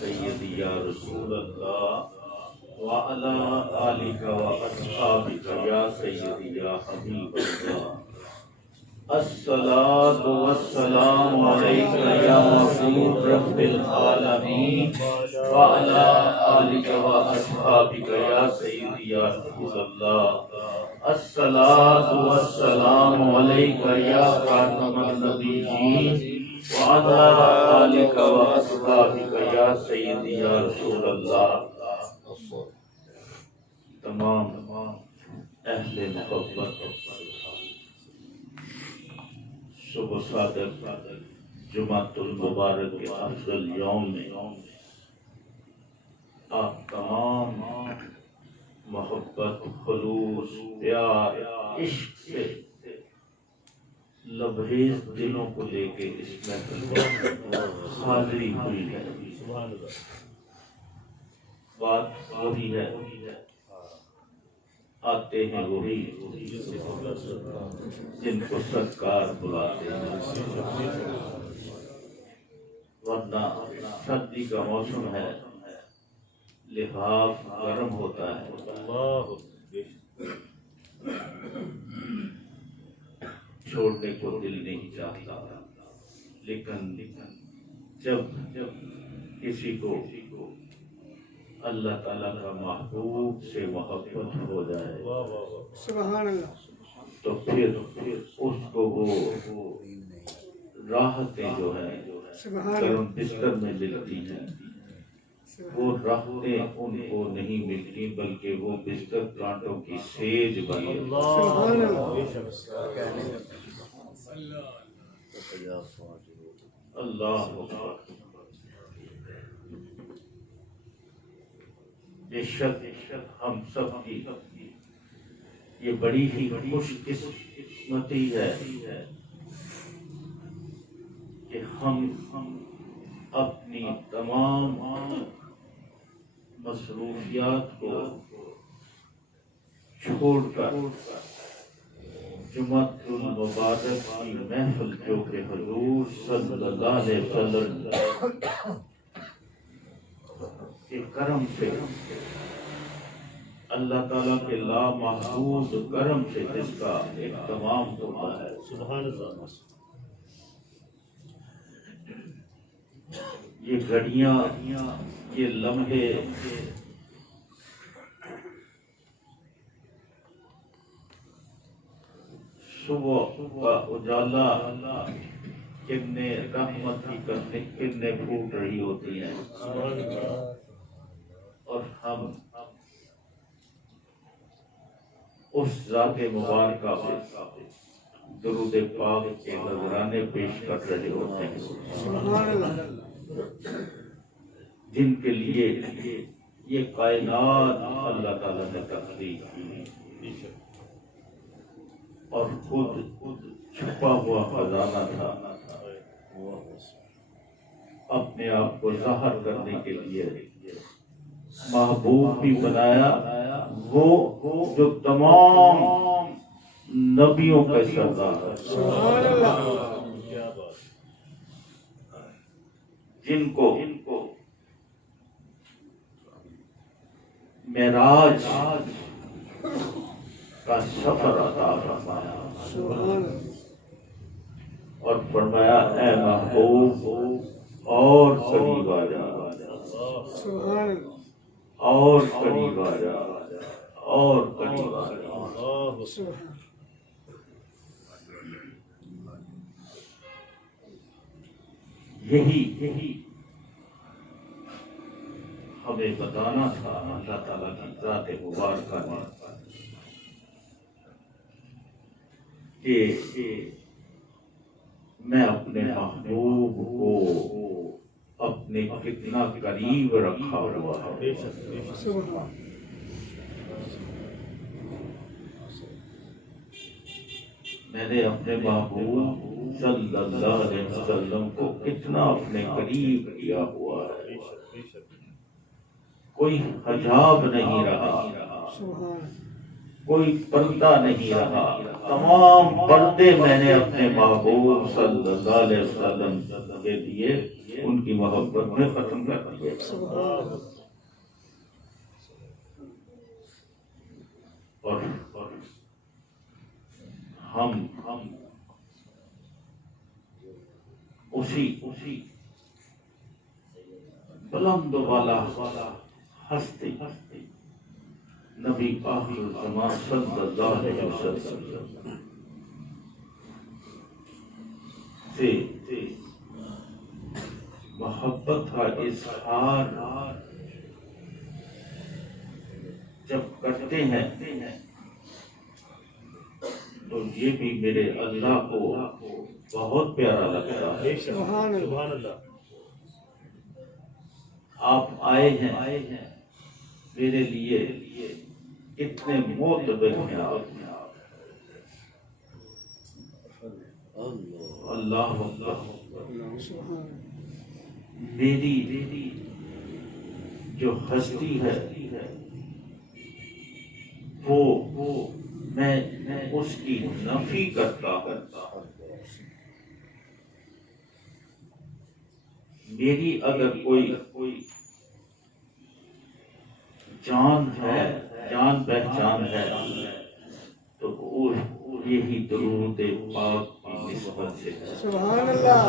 سیدی یا رسول اللہ وعلی آلک واصحابک یا سیدی یا حبیب اللہ الصلاۃ والسلام علیک یا محمود رب العالمین وعلی آلک واصحابک یا سیدی یا رسول اللہ الصلاۃ والسلام علیک یا خاتم النبیین وعلی آلک واصحابک یا سیدی یا رسول اللہ۔ تمام اہل محبت صبح صادق جمعۃ المبارک کے افضل یوم میں آپ تمام محبت، خلوص، پیار، عشق سے لبریز دلوں کو لے کے اس محفل حاضری ہوئی ہے۔ بات وہی ہے، آتے ہیں وہی جن کو سرکار بلاتے ہیں، ورنہ سردی کا موسم ہے، لحاف گرم ہوتا ہے، چھوڑنے کو دل نہیں چاہتا، لیکن جب کسی کو اللہ تعالیٰ کا محبوب سے محبت ہو جائے سبحان اللہ تو پھر اس کو وہ راحتیں جو ہیں گرم بستر میں ملتی ہیں، وہ راحتیں ان کو نہیں ملتی بلکہ وہ بستر کانٹوں کی سیج بنی۔ اللہ اکبر۔ بے شک ہم سب کی یہ بڑی ہی خوش قسمتی ہے کہ ہم اپنی تمام مصروفیات کو چھوڑ کر جمعۃ المبارک کی محفل جو کہ حضور صلی اللہ علیہ وسلم کے کرم سے، اللہ تعالیٰ کے لامحدود کرم سے جس کا اہتمام ہوتا ہے، سبحان اللہ، یہ گھڑیاں، یہ لمحے صبح کا اجالا کتنے رحمت کی کتنے پھوٹ رہی ہوتی ہیں، اور ہم اس ذات مبارکہ پہ درود پاک کے نذرانے پیش کر رہے ہوتے ہیں، جن کے لیے یہ کائنات اللہ تعالیٰ نے تخلیق کی اور خود چھپا ہوا خزانہ تھا، اپنے آپ کو ظاہر کرنے کے لیے محبوب بھی بنایا، وہ جو تمام نبیوں کا سردار ہے، جن کو معراج کا سفر عطا فرمایا اور فرمایا اے محبوب اور قریب آ جا، اور قریب آ جا، اور قریب آ جا۔ یہی ہمیں بتانا تھا اللہ تعالیٰ کی ذات مبارکہ نے کہ میں اپنے محبوب کو اپنے کتنا قریب رکھا ہوا ہے۔ میں نے اپنے محبوب صلی اللہ علیہ وسلم کو کتنا اپنے قریب کیا ہوا ہے، کوئی حجاب نہیں رہا، کوئی پردہ نہیں رہا، تمام پردے میں نے اپنے محبوب صلی اللہ علیہ وسلم کے لیے ان کی محبت میں ختم کر دیا۔ اور ہم اسی بلند والا ہستی نبی آخر زمان صلی اللہ علیہ وسلم سے محبت کا اظہار جب کرتے ہیں تو یہ بھی میرے اللہ کو بہت پیارا لگتا ہے۔ سبحان اللہ۔ آپ آئے ہیں میرے لیے کتنے معتبر ہیں آپ۔ اللہ میری جو ہستی ہے وہ میں اس کی نفی کرتا ہوں۔ میری اگر کوئی جان ہے، جان پہچان ہے تو یہی درود پاک کی نسبت سے ہے۔ سبحان اللہ۔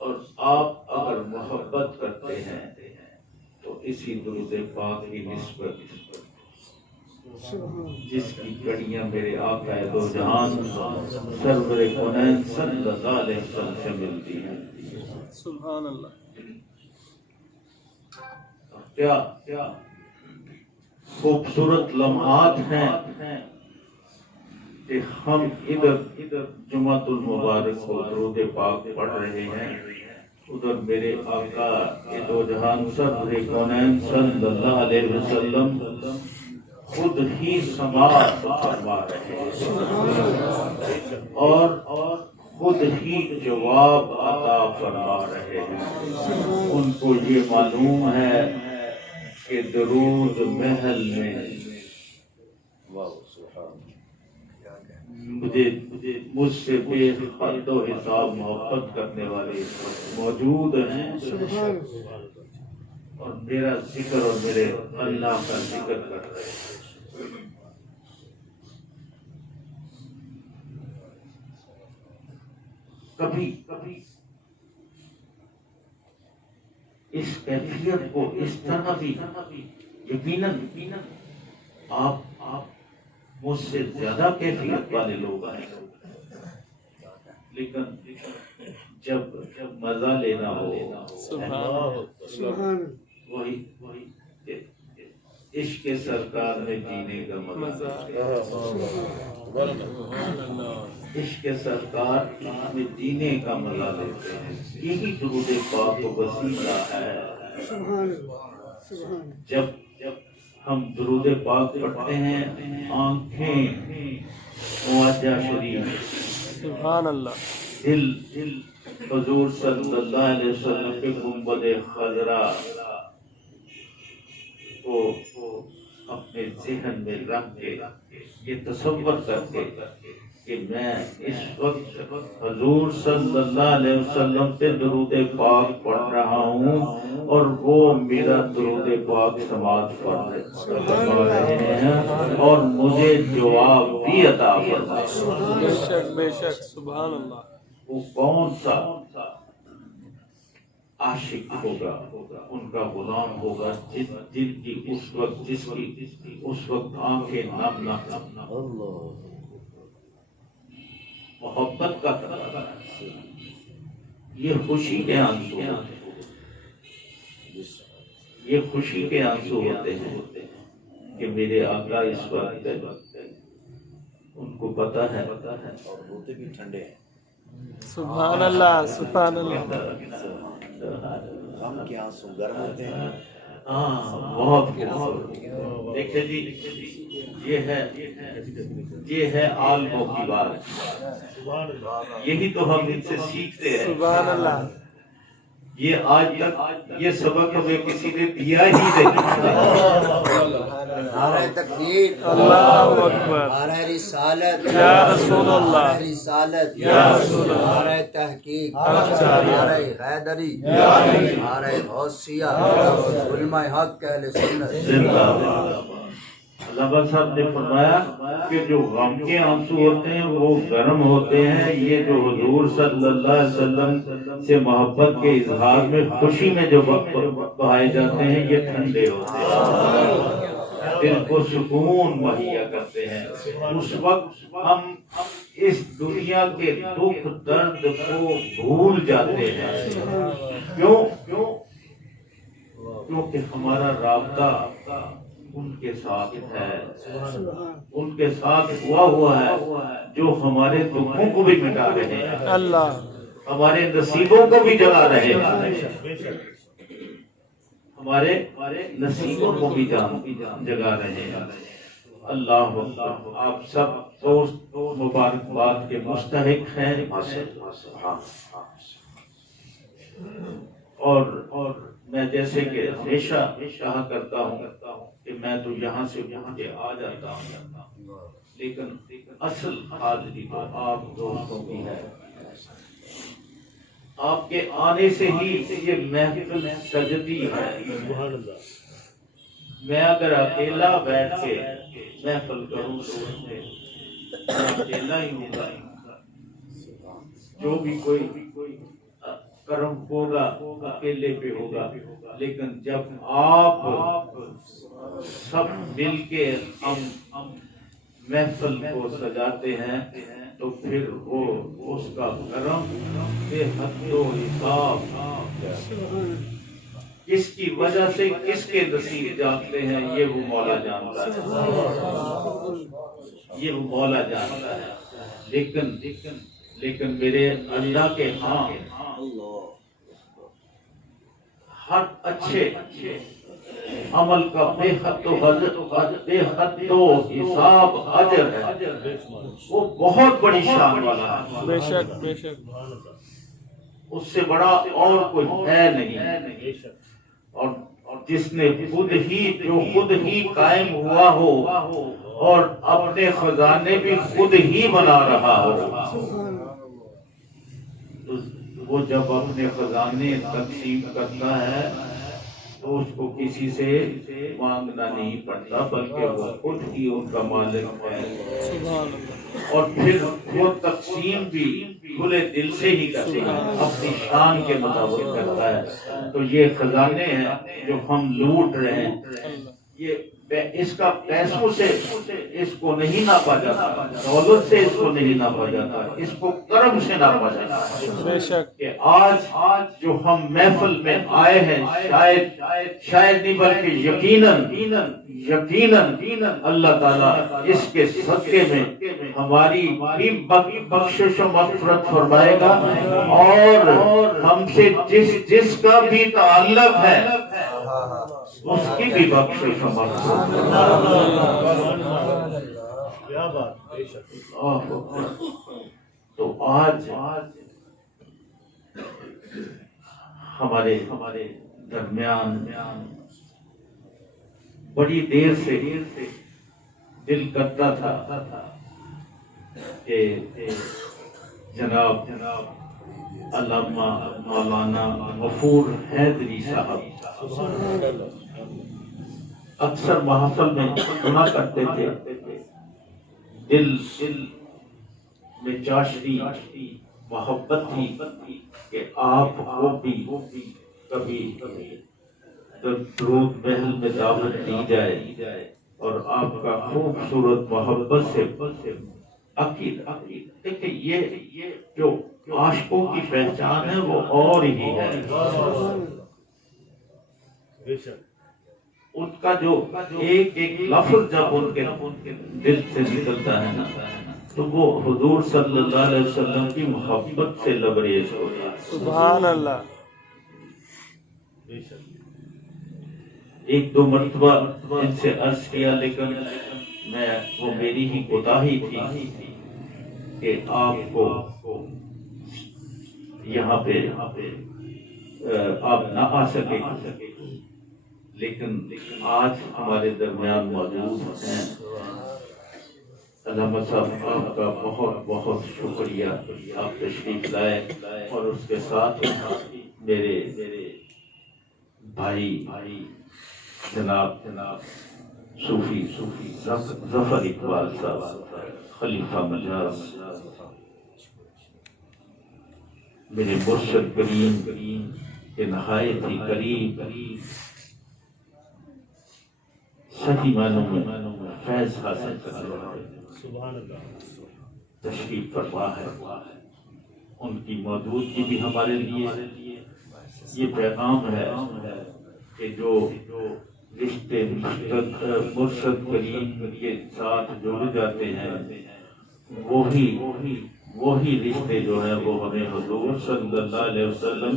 اور آپ اگر محبت کرتے ہیں تو اسی درود پاک کی نسبت جس کی کڑیاں میرے آقا دو جہان سرور کونین صلی اللہ علیہ وسلم سے ملتی ہیں۔ سبحان اللہ۔ کیا خوبصورت لمحات ہیں کہ ہم ادھر جمعۃ المبارک کو درود پاک پڑھ رہے ہیں، ادھر میرے آقا دو جہان سرور کونین صلی اللہ علیہ وسلم خود ہی سماعت فرما رہے ہیں اور خود ہی جواب عطا فرما رہے ہیں۔ ان کو یہ معلوم ہے کہ درود محل میں مجھ سے بے حد و حساب محبت کرنے والے موجود ہیں، اور میرا ذکر اور میرے اللہ کا ذکر کر رہے ہیں۔ کبھی اس کیفیت کو اس طرح بھی یقیناً آپ مجھ سے زیادہ کیفیت والے لوگ آئے، لیکن جب مزہ لینا ہو وہی عشق سرکار میں جینے کا مزہ، عشق سرکار میں جینے کا مزہ لیتے ہیں۔ یہی درود پاک و وسیلہ ہے۔ جب ہم درود پاک پڑھتے ہیں آنکھیں مواجہ شریف، سبحان اللہ، دل حضور صلی اللہ علیہ وسلم کے گنبد خضرا کو اپنے ذہن میں رکھ کے یہ تصور کر کے کہ میں اس وقت حضور صلی اللہ علیہ وسلم سے درود پاک پڑھ رہا ہوں اور وہ میرا درود پاک سماعت فرما رہے ہیں اور مجھے جواب بھی عطا فرما رہے ہیں۔ بے شک سبحان اللہ۔ وہ کون سا عاشق ہوگا، ان کا غلام ہوگا جن کی اس وقت آنکھیں نم محبت کا تقاضا ہے۔ یہ خوشی کے آنسو ہوتے ہیں، یہ خوشی کے آنسو ہوتے ہیں کہ میرے آقا اس وقت ان کو پتہ ہے اور روتے بھی ٹھنڈے ہیں۔ سبحان اللہ، سبحان اللہ۔ غم کے آنسو گرم ہوتے ہیں۔ بہت دیکھیں جی، یہ ہے عالموں کی بات، یہی تو ہم ان سے سیکھتے ہیں۔ سبحان اللہ۔ یہ آج تک یہ سبق ہمیں کسی نے دیا ہی نہیں. نعرہ تکبیر، اللہ اکبر، نعرہ رسالت، یا رسول اللہ، نعرہ رسالت، یا رسول اللہ، نعرہ تحقیق، اچھا، نعرہ حیدری، نعرہ غوثیہ، علماء حق اہل سنت. زندہ باد. علامہ صاحب نے فرمایا کہ جو غم کے آنسو ہوتے ہیں وہ گرم ہوتے ہیں، یہ جو حضور صلی اللہ علیہ وسلم سے محبت کے اظہار میں خوشی میں جو بہائے جاتے ہیں یہ ٹھنڈے ہوتے ہیں، دل کو سکون مہیا کرتے ہیں. اس وقت ہم اس دنیا کے دکھ درد کو بھول جاتے ہیں. کیوں؟ کیونکہ ہمارا رابطہ ان کے ساتھ ہے، ان کے ساتھ ہوا ہے جو ہمارے دکھوں کو بھی مٹا رہے ہیں، اللہ، ہمارے نصیبوں کو بھی جلا رہے ہیں، ہمارے نصیبوں کو بھی جگا رہے ہیں. اللہ اکبر. آپ سب دوست مبارکباد کے مستحق ہیں. اور میں جیسے کہ ہمیشہ کہا کرتا ہوں کہ میں تو یہاں سے وہاں کے آ جاتا ہوں، لیکن اصل حاضری تو آپ دوستوں کی ہے. آپ کے آنے سے ہی یہ محفل سجتی ہے. میں اگر اکیلا بیٹھ کے محفل کروں تو میں اکیلا ہی ہوں گا. جو بھی کوئی کرم ہوگا اکیلے پہ ہوگا، لیکن جب آپ سب مل کے ہم محفل کو سجاتے ہیں تو پھر وہ اس کا کرم بے حد و حساب، کس کی وجہ سے کس کے نصیب جانتے ہیں یہ وہ مولا جانتا ہے، یہ وہ مولا جانتا ہے. لیکن میرے اللہ کے ہاں ہر اچھے عمل کا بے حد و حساب اجر ہے، وہ بہت بڑی شان والا ہے. بے شک، بے شک، اس سے بڑا اور کوئی ہے نہیں. اور جس نے خود ہی قائم ہوا ہو اور اپنے خزانے بھی خود ہی بنا رہا ہو، وہ جب اپنے خزانے تقسیم کرتا ہے تو اس کو کسی سے مانگنا نہیں پڑتا، بلکہ وہ خود ہی ان کا مالک ہے. سبحان اللہ، اور پھر وہ تقسیم بھی کھلے دل سے ہی کرتا ہے، اپنی شان کے مطابق کرتا ہے. تو یہ خزانے ہیں جو ہم لوٹ رہے ہیں، یہ اس کا پیسوں سے اس کو نہیں ناپا جاتا، دولت سے اس کو نہیں ناپا جاتا، اس کو کرم سے ناپا جاتا ہے. بے شک، کہ آج جو ہم محفل میں آئے ہیں، شاید نہیں بلکہ یقیناً اللہ تعالیٰ اس کے صدقے میں ہماری بھی بخشش و مغفرت فرمائے گا، اور ہم سے جس کا بھی تعلق ہے اس کی بھی بخشش و مغفرت. تو آج ہمارے درمیان بڑی دیر سے دل کرتا تھا کہ جناب علامہ مولانا غفور حیدری صاحب اکثر محفل میں سنا کرتے تھے، دل میں چاشنی محبت تھی کہ آپ کو بھی کبھی درود محل میں دعوت دی جائے اور آپ کا خوبصورت محبت سے عقید. دیکھیں یہ جو عاشقوں کی پہچان ہے وہ اور ہی ہے. ان کا جو ایک لفظ جب ان کے دل سے نکلتا ہے نا تو وہ حضور صلی اللہ علیہ وسلم کی محبت سے لبریز ہوتا ہے. سبحان اللہ. ایک دو مرتبہ ان سے عرض کیا، لیکن وہ میری ہی کوتاہی تھی کہ آپ کو یہاں پہ آپ نہ آ سکے لیکن آج ہمارے درمیان موجود ہیں۔ علامہ صاحب آپ کا بہت بہت شکریہ، آپ تشریف لائے اور اس کے ساتھ میرے بھائی جناب صوفی ظفر اقبال صاحب، خلیفہ مجاز، میرے مرشد کریم کے نہایت ہی قریب، صحیح معنوں میں فیض حاصل کر رہا ہے، تشریف فرما ہے۔ ان کی موجودگی بھی ہمارے لیے یہ پیغام ہے کہ جو رشتے مرشد کریم کے ساتھ جڑ جاتے ہیں وہی رشتے جو ہیں وہ ہمیں حضور صلی اللہ علیہ وسلم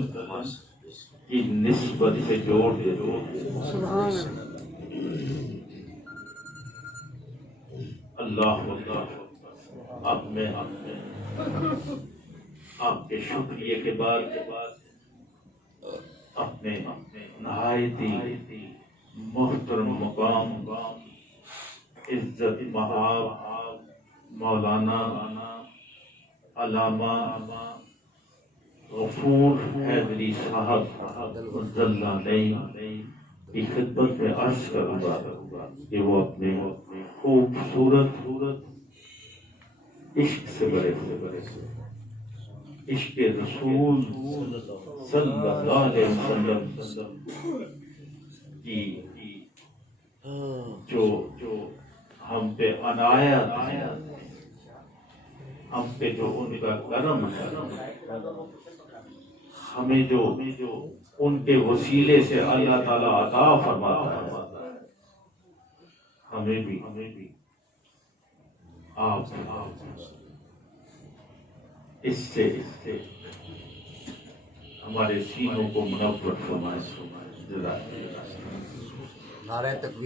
کی نسبت سے جوڑ دیتے ہیں۔ اللہ آپ کے شکریہ کے بعد اپنے نہایت ہی محترم مقام عزت مآب مولانا علامہ غفور حیدری صاحب رضی علیہ کی خدمت میں عرض کروں گا کہ وہ اپنے خوبصورت عشق سے بڑے عشق رسول صلی اللہ علیہ وسلم کی جو ہم پہ عنایت ہے، ہم پہ جو ان کا کرم ہے، ہمیں جو ان کے وسیلے سے اللہ تعالیٰ عطا فرماتا ہے، ہمیں بھی آپ اس سے ہمارے سینوں کو منور فرمائے۔ نعرہ تکبیر۔